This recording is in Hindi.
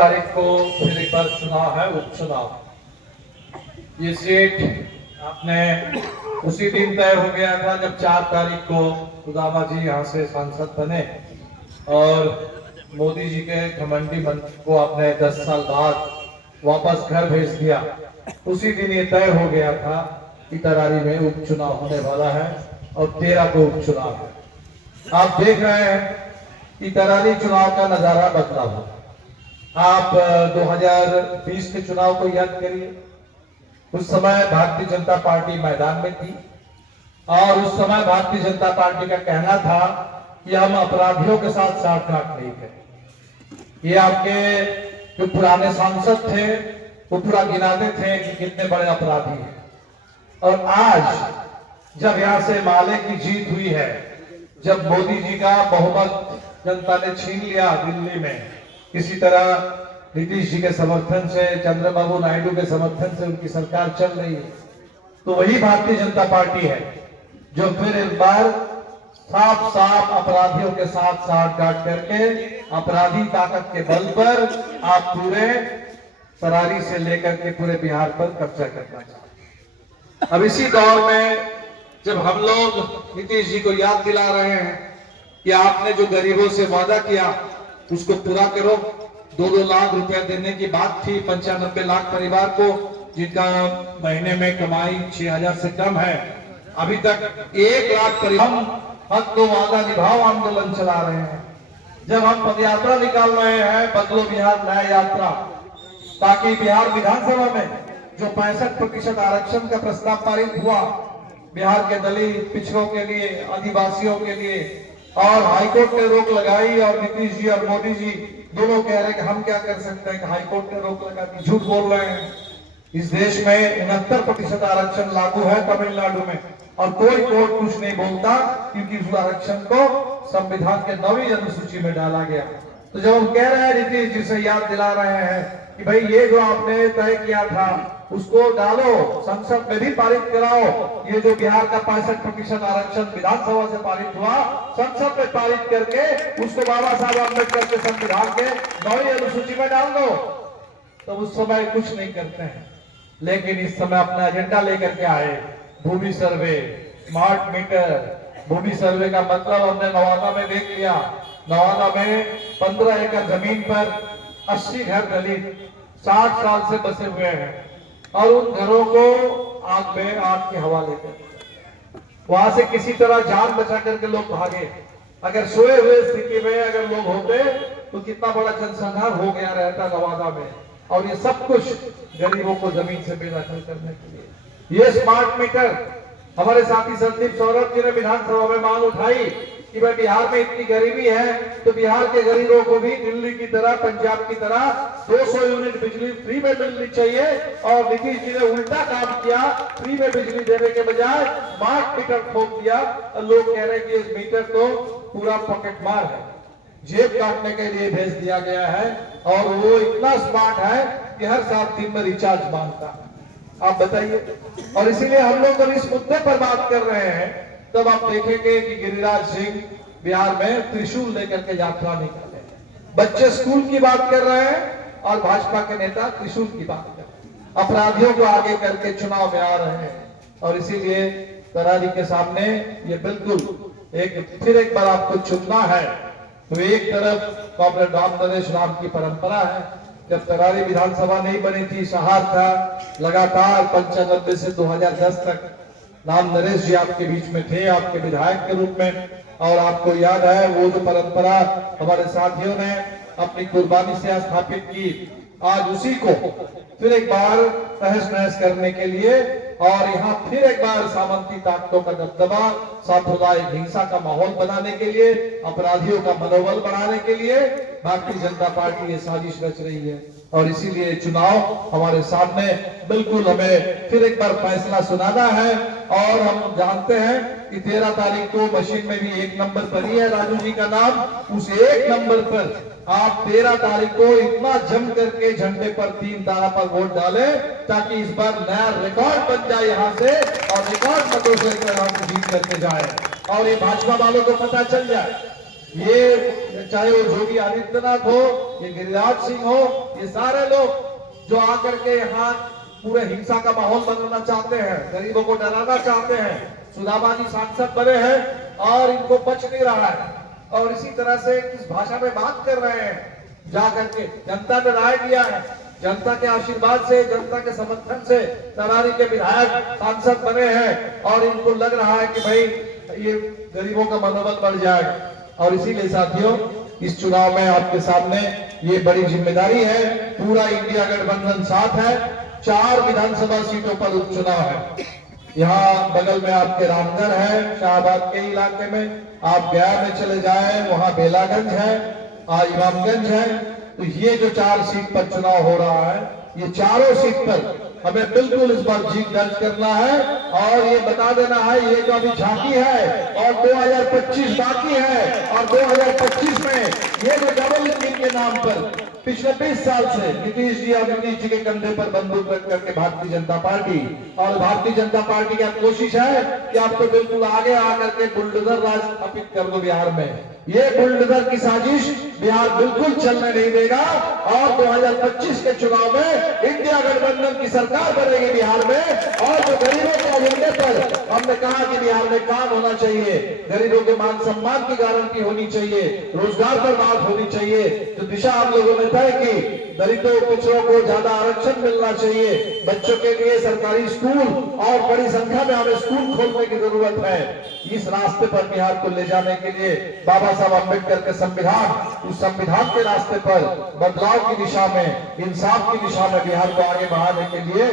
तारीख को फिर एक बार चुनाव है, उपचुनाव। ये सीट आपने उसी दिन तय हो गया था जब 4 तारीख को उदामा जी यहाँ से सांसद बने और मोदी जी के घमंडी मन को आपने 10 साल बाद वापस घर भेज दिया। उसी दिन ये तय हो गया था कि तरारी में उपचुनाव होने वाला है और 13 को उपचुनाव है। आप देख रहे हैं कि तरारी चुनाव का नजारा बदला हुआ। आप 2020 के चुनाव को याद करिए। उस समय भारतीय जनता पार्टी मैदान में थी और उस समय भारतीय जनता पार्टी का कहना था कि हम अपराधियों के साथ साठगांठ नहीं करेंगे। ये आपके जो पुराने सांसद थे वो पूरा गिनाते थे कि कितने बड़े अपराधी हैं। और आज जब यहां से माले की जीत हुई है, जब मोदी जी का बहुमत जनता ने छीन लिया दिल्ली में, किसी तरह नीतीश जी के समर्थन से, चंद्रबाबू नायडू के समर्थन से उनकी सरकार चल रही है, तो वही भारतीय जनता पार्टी है जो फिर एक बार साफ साफ अपराधियों के साथ साठगांठ करके अपराधी ताकत के बल पर आप पूरे तरारी से लेकर के पूरे बिहार पर कब्जा करना चाहते हैं। अब इसी दौर में जब हम लोग नीतीश जी को याद दिला रहे हैं कि आपने जो गरीबों से वादा किया उसको पूरा करो। 2-2 लाख रुपया देने की बात थी 95 लाख परिवार को जिनका महीने में कमाई 6,000 से कम है। अभी तक 1 लाख परिवार हक दो वादा निभाओ आंदोलन चला रहे हैं। जब हम पदयात्रा निकाल रहे हैं बदलो बिहार न्याय यात्रा, ताकि बिहार विधानसभा में जो 65% आरक्षण का प्रस्ताव पारित हुआ बिहार के दलित पिछड़ों के लिए, आदिवासियों के लिए, और हाईकोर्ट ने रोक लगाई और नीतीश जी और मोदी जी दोनों कह रहे हैं कि हम क्या कर सकते हैं कि हाईकोर्ट ने रोक लगा दी। झूठ बोल रहे हैं। इस देश में 69% आरक्षण लागू है तमिलनाडु में और कोई कोर्ट कुछ नहीं बोलता क्योंकि उस आरक्षण को संविधान के 9वीं अनुसूची में डाला गया। तो जब हम कह रहे हैं नीतीश जी से याद दिला रहे हैं कि भाई ये जो आपने तय किया था उसको डालो, संसद में भी पारित कराओ। ये जो बिहार का 65% आरक्षण विधानसभा से पारित हुआ, संसद में पारित करके उसको बाबा साहब अम्बेडकर के संविधान के 9वीं अनुसूची में डाल दो। तो उस समय कुछ नहीं करते हैं, लेकिन इस समय अपना एजेंडा लेकर के आए। भूमि सर्वे, स्मार्ट मीटर। भूमि सर्वे का मतलब हमने नवादा में देख लिया। नवादा में 15 एकड़ जमीन पर 80 घर दलित 60 साल से बसे हुए हैं और उन घरों को आग में आग की हवा लेकर वहां से किसी तरह जान बचा करके लोग भागे। अगर सोए हुए स्थिति में अगर लोग होते तो कितना बड़ा जनसंहार हो गया रहता नवादा में। और ये सब कुछ गरीबों को जमीन से बेदखल करने के लिए। ये स्मार्ट मीटर, हमारे साथी संदीप सौरभ जी ने विधानसभा में मांग उठाई कि भाई बिहार में इतनी गरीबी है तो बिहार के गरीबों को भी दिल्ली की तरह, पंजाब की तरह 200 यूनिट बिजली फ्री में मिलनी चाहिए। और नीतीश जी ने उल्टा काम किया, फ्री में बिजली देने के बजाय स्मार्ट मीटर ठोक दिया। लोग कह रहे हैं कि इस मीटर तो पूरा पॉकेट मार है, जेब काटने के लिए भेज दिया गया है और वो इतना स्मार्ट है कि हर 7 दिन में रिचार्ज मांगता है। आप बताइए। और इसीलिए हम लोग जब इस मुद्दे पर बात कर रहे हैं तब आप देखेंगे कि गिरिराज सिंह बिहार में त्रिशूल लेकर के यात्रा निकाले। बच्चे स्कूल की बात कर रहे हैं और भाजपा के नेता त्रिशूल की बात कर रहे हैं। अपराधियों को आगे करके चुनाव में आ रहे हैं और इसीलिए तरारी के सामने ये बिल्कुल फिर एक बार आपको चुनना है। तो एक तरफ कॉमरेड राम नरेश राम की परंपरा है। जब तरारी विधानसभा नहीं बनी थी, सहार था, लगातार 95 से 2010 तक राम नरेश जी आपके बीच में थे, आपके विधायक के रूप में। और आपको याद है वो जो परंपरा हमारे साथियों ने अपनी कुर्बानी से स्थापित की, आज उसी को फिर एक बार तहस नहस करने के लिए और यहाँ फिर एक बार सामंती ताकतों का दबदबा, सांप्रदायिक हिंसा का माहौल बनाने के लिए, अपराधियों का मनोबल बढ़ाने के लिए भारतीय जनता पार्टी ये साजिश रच रही है। और इसीलिए चुनाव हमारे सामने बिल्कुल हमें फिर एक बार फैसला सुनाना है। और हम जानते हैं कि 13 तारीख को मशीन में भी 1 नंबर पर ही है राजू जी का नाम। उस 1 नंबर पर आप 13 तारीख को इतना जम करके झंडे पर 3 तारा पर वोट डालें ताकि इस बार नया रिकॉर्ड बन जाए यहाँ से और रिकॉर्ड मतों से हम जीत करके जाए और ये भाजपा वालों को पता चल जाए ये चाहे वो योगी आदित्यनाथ हो, ये गिरिराज सिंह हो, ये सारे लोग जो आकर के यहाँ पूरे हिंसा का माहौल बनाना चाहते हैं, गरीबों को डराना चाहते हैं। सुदामा जी सांसद बने हैं और इनको बच नहीं रहा है, और इसी तरह से किस भाषा में बात कर रहे हैं, जा करके जनता ने राय दिया है, जनता के आशीर्वाद से, जनता के समर्थन से तरारी के विधायक सांसद बने हैं, और इनको लग रहा है कि भाई ये गरीबों का मनोबल बढ़ जाएगा। और इसीलिए साथियों, इस चुनाव में आपके सामने ये बड़ी जिम्मेदारी है। पूरा इंडिया गठबंधन साथ है। 4 विधानसभा सीटों पर उपचुनाव है। यहाँ बगल में आपके रामगढ़ है, शाहबाद के इलाके में, आप गया में चले जाएं, वहां बेलागंज है, इमामगंज है। तो ये जो 4 सीट पर चुनाव हो रहा है, ये चारों सीट पर हमें बिल्कुल इस बार जीत दर्ज करना है, और ये बता देना है ये जो अभी झांकी है, और 2025 बाकी है, और 2025 में ये जो डबल इंजन के नाम पर पिछले 20 साल से नीतीश जी और नीतीश जी के कंधे पर बंदूक रख करके भारतीय जनता पार्टी, और भारतीय जनता पार्टी की कोशिश है कि आप तो बिल्कुल आगे आकर के बुलडोजर राज स्थापित कर दो बिहार में। ये बुलडोजर की साजिश बिहार बिल्कुल चलने नहीं देगा, और 2025 के चुनाव में इंडिया गठबंधन की सरकार बनेगी बिहार में। और जो गरीबों के एजेंडे पर हमने कहा कि बिहार में काम होना चाहिए, गरीबों के मान सम्मान की गारंटी होनी चाहिए, रोजगार पर बात होनी चाहिए, जो दिशा हम लोगों ने तय की, दलितों पिछड़ों को ज्यादा आरक्षण मिलना चाहिए, बच्चों के लिए सरकारी स्कूल और बड़ी संख्या में हमें स्कूल खोलने की जरूरत है। इस रास्ते पर बिहार को ले जाने के लिए बाबा साहब अम्बेडकर के संविधान, उस संविधान के रास्ते पर बदलाव की दिशा में, इंसाफ की दिशा में बिहार को आगे बढ़ाने के लिए